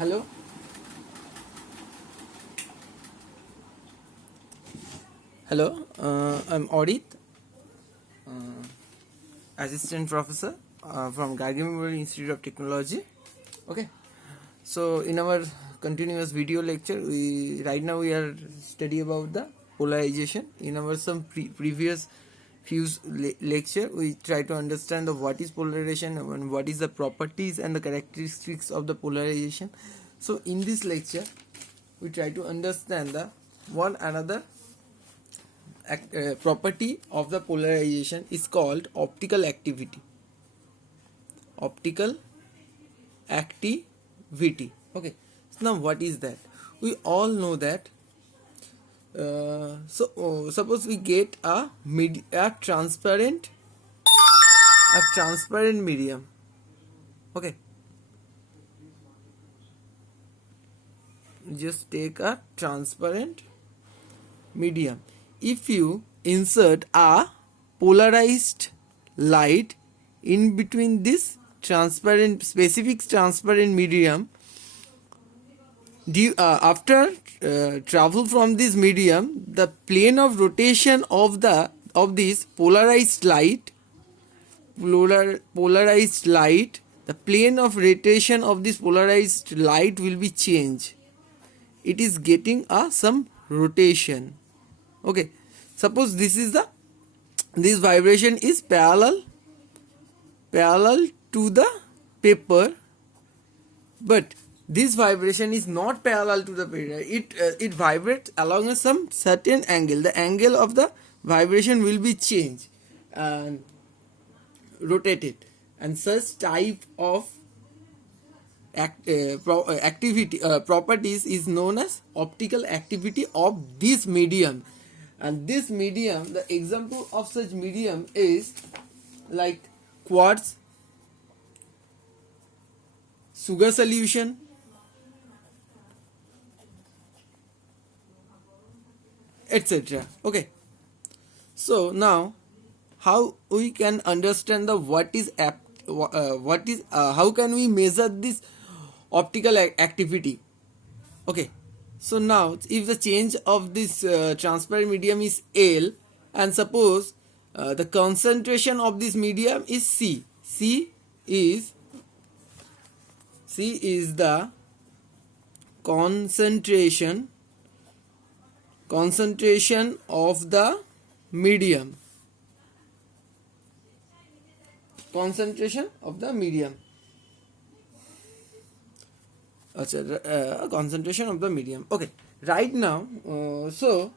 Hello. Hello. I'm Audit, Assistant Professor from Gargamel Institute of Technology. Okay. So in our continuous video lecture, right now we are study about the polarization. In our some previous few lecture, we try to understand of what is polarization and what is the properties and the characteristics of the polarization. So in this lecture, we try to understand the one another property of the polarization is called optical activity. Optical activity. Okay. So now what is that? We all know that. Suppose we get a transparent medium. Okay. Just take a transparent medium. If you insert a polarized light in between this specific transparent medium, after travel from this medium, the plane of rotation of this polarized light, the plane of rotation of this polarized light will be changed. It is getting some rotation. Okay, suppose this vibration is parallel to the paper, but this vibration is not parallel to the paper. It vibrates along some certain angle. The angle of the vibration will be changed and rotated, and such type of properties is known as optical activity of this medium. And this medium, the example of such medium is like quartz, sugar solution, etc. Okay. So now, how we can understand how can we measure this optical activity? Okay. So now, if the change of this transparent medium is L, and suppose the concentration of this medium is C. C is the concentration of the medium. Concentration of the medium. Concentration of the medium. Okay. Right now, so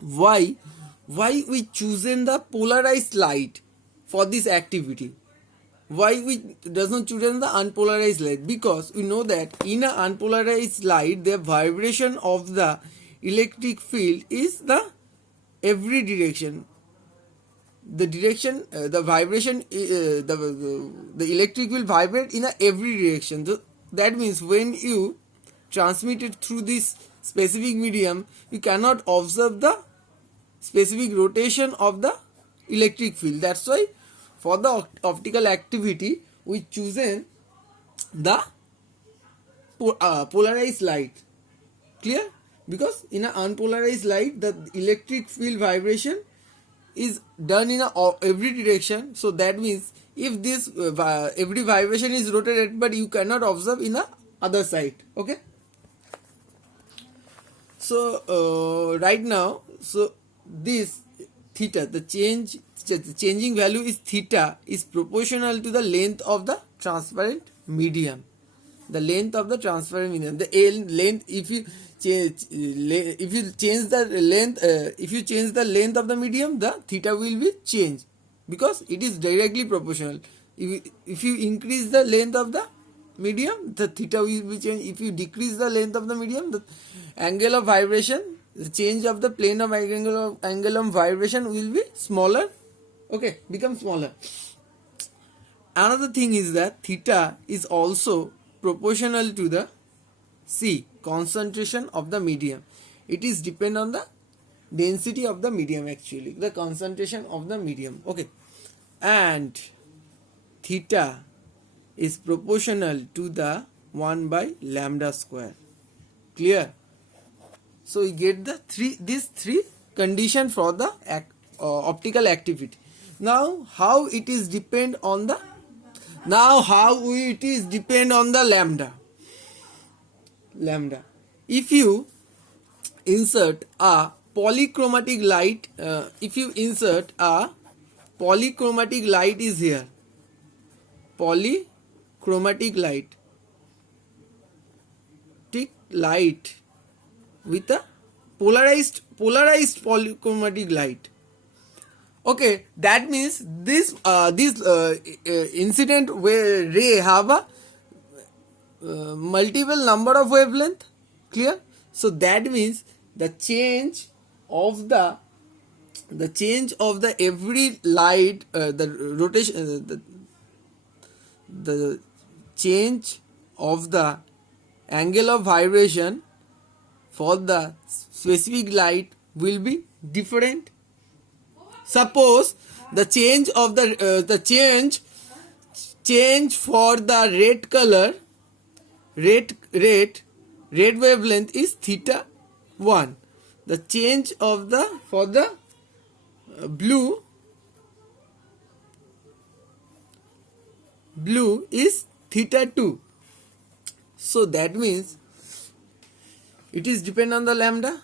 why we chosen the polarized light for this activity? Why we does not chosen the unpolarized light? Because we know that in an unpolarized light, the vibration of the electric field is the every direction. The direction, the vibration, the electric will vibrate in every direction. That means when you transmit it through this specific medium, you cannot observe the specific rotation of the electric field. That's why for the optical activity, we chosen the polarized light. Clear? Because in an unpolarized light, the electric field vibration is done in every direction. So that means if this every vibration is rotated, but you cannot observe in the other side. Okay. So right now, so this theta, the changing value is theta, is proportional to the length of the transparent medium. The length of the transparent medium. The length, if you change the length of the medium, the theta will be changed, because it is directly proportional. If you increase the length of the medium, the theta will be changed. If you decrease the length of the medium, the angle of vibration, the change of the plane of angle of vibration will be smaller. Okay, become smaller. Another thing is that theta is also proportional to the concentration of the medium. It is depend on the density of the medium, actually the concentration of the medium. Okay. And theta is proportional to the 1 by lambda square. Clear? So we get these three condition for the optical activity. Now how it is depend on the lambda. If you insert a polychromatic light, is here, polychromatic light with a polarized polychromatic light. Okay, that means this incident ray have a multiple number of wavelength. Clear? So that means the change of the every light, the rotation, the change of the angle of vibration for the specific light will be different. Suppose the change of the change for the red color, red wavelength is theta 1. The change of for the blue is theta 2. So that means it is depend on the lambda.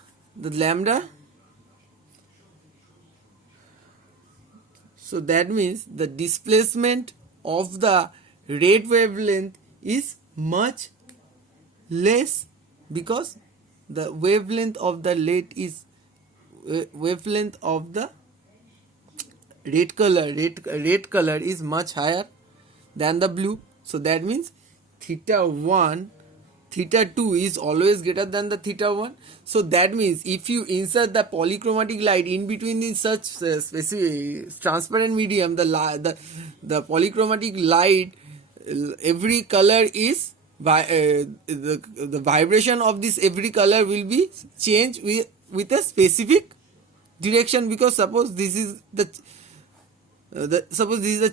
So that means the displacement of the red wavelength is much less, because the wavelength of the red color is much higher than the blue. So that means theta 2 is always greater than the theta 1. So that means if you insert the polychromatic light in between in such specific transparent medium, the polychromatic light, every color is the vibration of this every color will be changed with a specific direction, because suppose this is the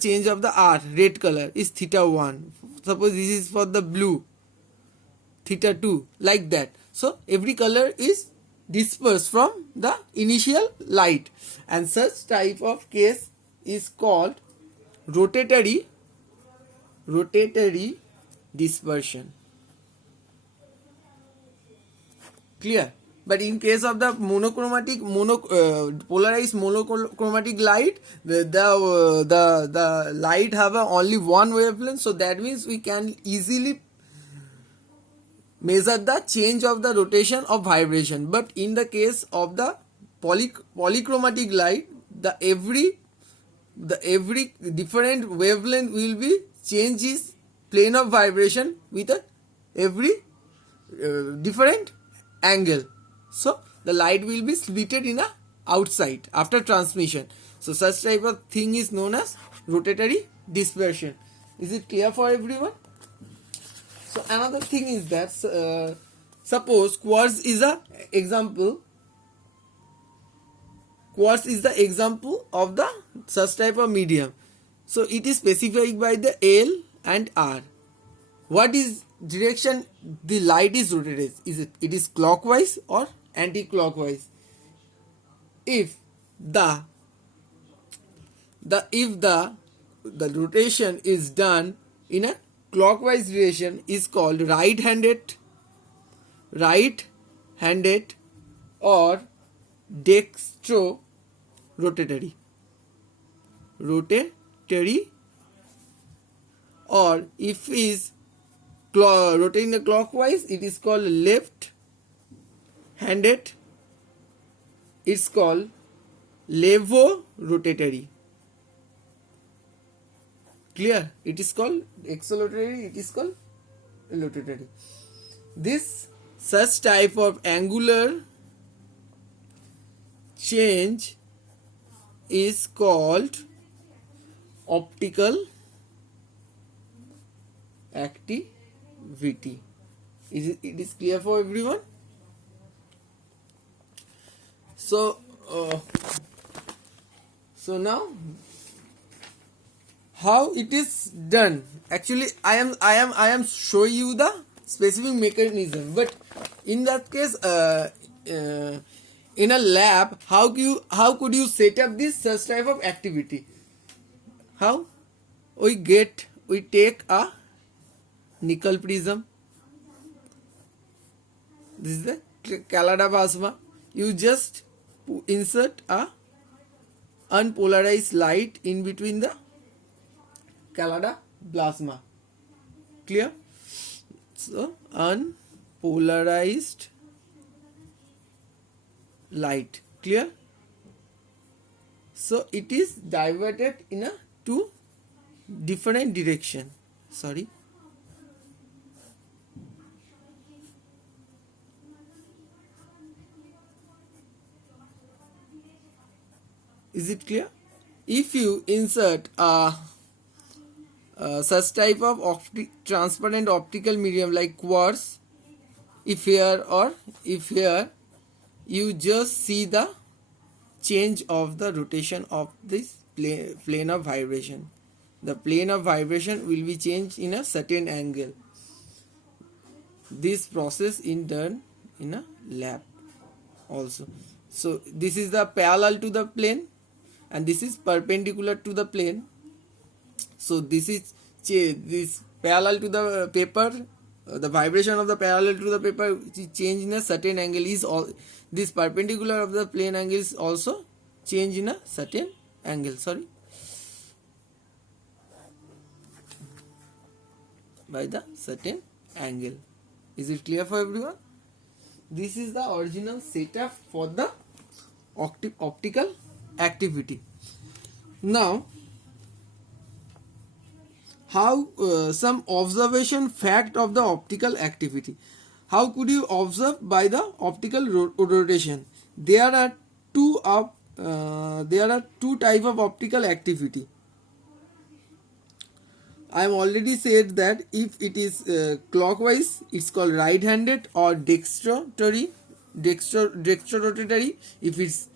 change of the R, red color is theta 1. Suppose this is for the blue, theta 2, like that. So every color is dispersed from the initial light, and such type of case is called rotatory dispersion. Clear? But in case of the polarized monochromatic light, the light have only one wavelength. So that means we can easily measure the change of the rotation of vibration. But in the case of the polychromatic light, the every different wavelength will be change its plane of vibration with every different angle. So the light will be slitted in a outside after transmission. So such type of thing is known as rotatory dispersion. Is it clear for everyone? So another thing is that suppose quartz is the example of the such type of medium. So it is specified by the L and R. What is direction the light is rotated? It is clockwise or anti-clockwise? If the rotation is done in a clockwise direction, is called right-handed or dextro-rotatory. Or if is rotating the clockwise, it is called left-handed. It's called levo-rotatory. Clear? It is called exolotary, it is called rotatory. This such type of angular change is called optical activity. It is clear for everyone? So now how it is done? Actually, I am showing you the specific mechanism. But in that case, in a lab, how could you set up this such type of activity? How? We take a nickel prism. This is the Calada plasma. You just insert a unpolarized light in between the Calada plasma. Clear? So unpolarized light. Clear? So it is diverted in a two different direction. Sorry. Is it clear? If you insert such type of transparent optical medium like quartz, if here you just see the change of the rotation of this plane of vibration. The plane of vibration will be changed in a certain angle. This process is done in a lab also. So this is the parallel to the plane and this is perpendicular to the plane. So this is this parallel to the paper, the vibration of the parallel to the paper which is changed in a certain angle is all. This perpendicular of the plane angle is also changed in a certain angle. Sorry, by the certain angle. Is it clear for everyone? This is the original setup for the optical activity. Now, how some observation fact of the optical activity. How could you observe by the optical rotation? There are two type of optical activity. I have already said that if it is clockwise, it's called right-handed or dextrorotatory. If it's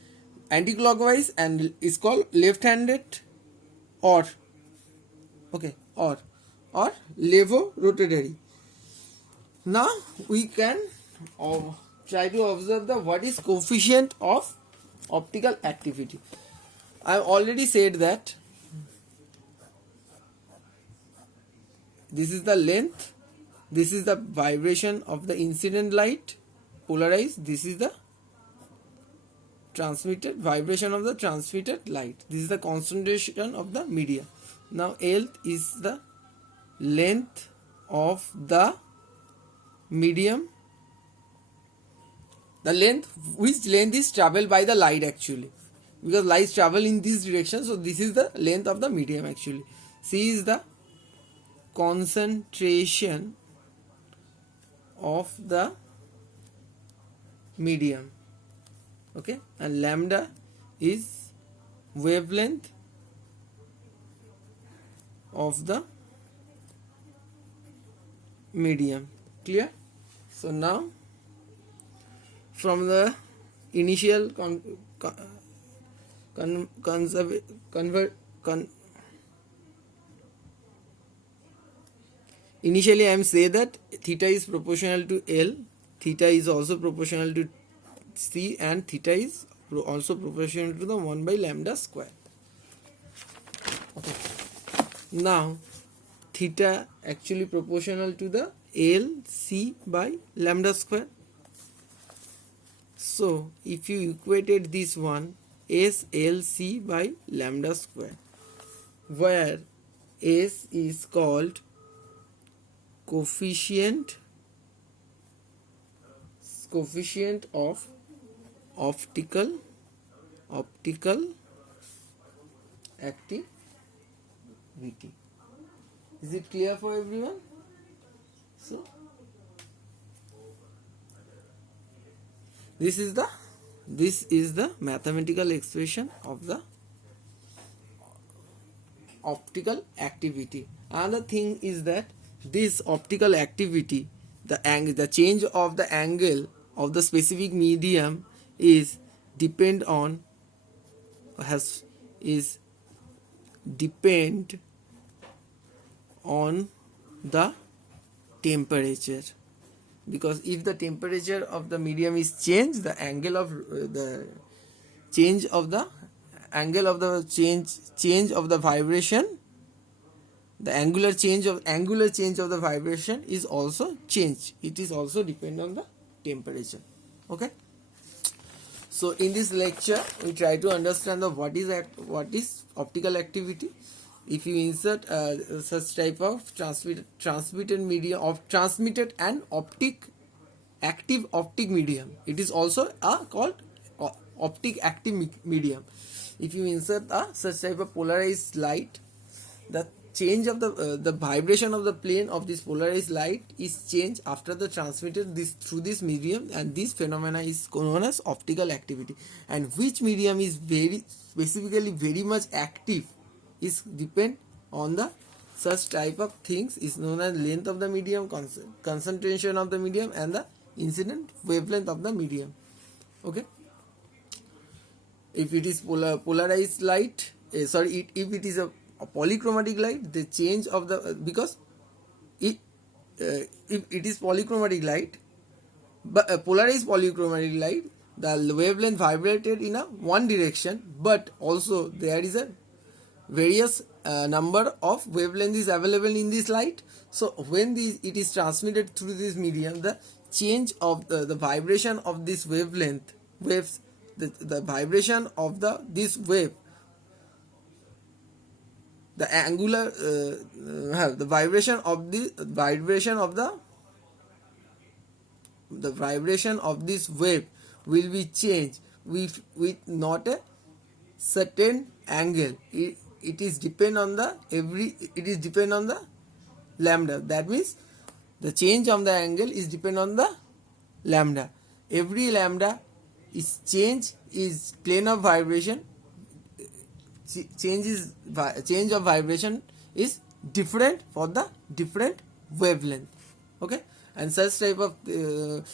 anti-clockwise, and it's called left-handed or levorotatory. Now we can try to observe what is coefficient of optical activity. I have already said that this is the length, this is the vibration of the incident light, polarized, this is the transmitted vibration of the transmitted light, this is the concentration of the media. Now L is the length of the medium, the length which length is traveled by the light actually, because light travel in this direction, so this is the length of the medium actually. C is the concentration of the medium, okay, and lambda is wavelength of the medium. Clear? So now from the initial initially I am say that theta is proportional to L, theta is also proportional to C, and theta is also proportional to the 1 by lambda square. Okay. Now theta actually proportional to the L C by lambda square. So if you equated this one, S L C by lambda square, where S is called coefficient of optical activity. Is it clear for everyone? So this is the mathematical expression of the optical activity. Another thing is that this optical activity, the change of the angle of the specific medium is depend on the temperature. because if the temperature of the medium is changed, the angle of the change of the angle of the change of the vibration, the angular change of the vibration is also changed. It is also depend on the temperature. Okay. So in this lecture we try to understand the what is optical activity. If you insert such type of transmitted medium of transmitted and active optic medium, it is also called optic active medium. If you insert such type of polarized light, the change of the vibration of the plane of this polarized light is changed after the transmitted through this medium, and this phenomena is known as optical activity. And which medium is very specifically very much active is depend on the such type of things is known as length of the medium, concentration of the medium, and the incident wavelength of the medium. Okay. If it is polarized light, if it is a polychromatic light, the change of the because if it is polychromatic light, but polarized polychromatic light, the wavelength vibrated in a one direction, but also there is a various number of wavelength is available in this light. So when it is transmitted through this medium, the change of the vibration of this wavelength waves, the vibration of this wave, the angular the vibration of this wave will be changed with not a certain angle. It is depend on the lambda. That means the change of the angle is depend on the lambda. Every lambda is change is plane of vibration. Change of vibration is different for the different wavelength. Okay. And such type of for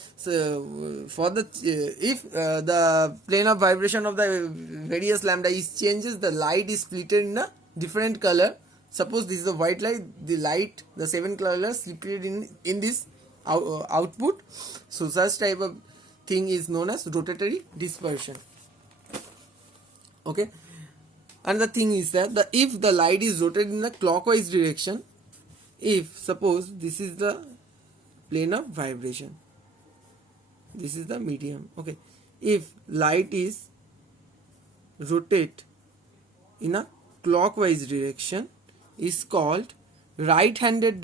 the if the plane of vibration of the various lambda is changes, the light is split in a different color. Suppose this is a white light, the 7 colors split in this output. So such type of thing is known as rotatory dispersion. Okay. And the thing is that if the light is rotated in a clockwise direction, if suppose this is the plane of vibration, this is the medium. Okay. If light is rotate in a clockwise direction, is called right-handed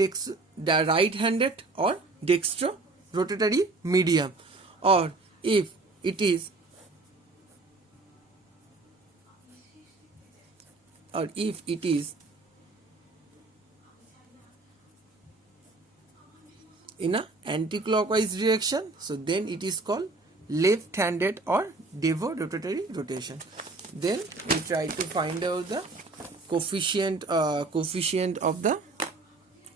or dextro rotatory medium. Or if it is in a anti-clockwise direction, so then it is called left-handed or devo rotatory rotation. Then we try to find out the coefficient of the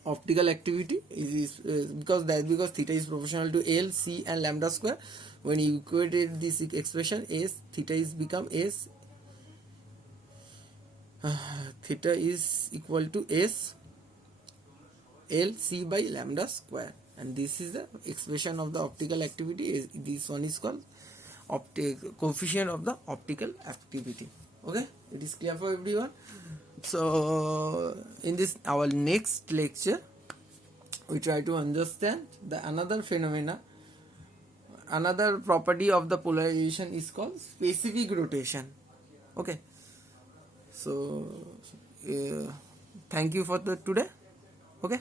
optical activity is because theta is proportional to L, C and lambda square. When you equate this expression, theta is become S, theta is equal to S L C by lambda square, and this is the expression of the optical activity. This one is called coefficient of the optical activity. Okay, it is clear for everyone. So in this our next lecture we try to understand another phenomena, another property of the polarization is called specific rotation. Okay, so thank you for today. Okay.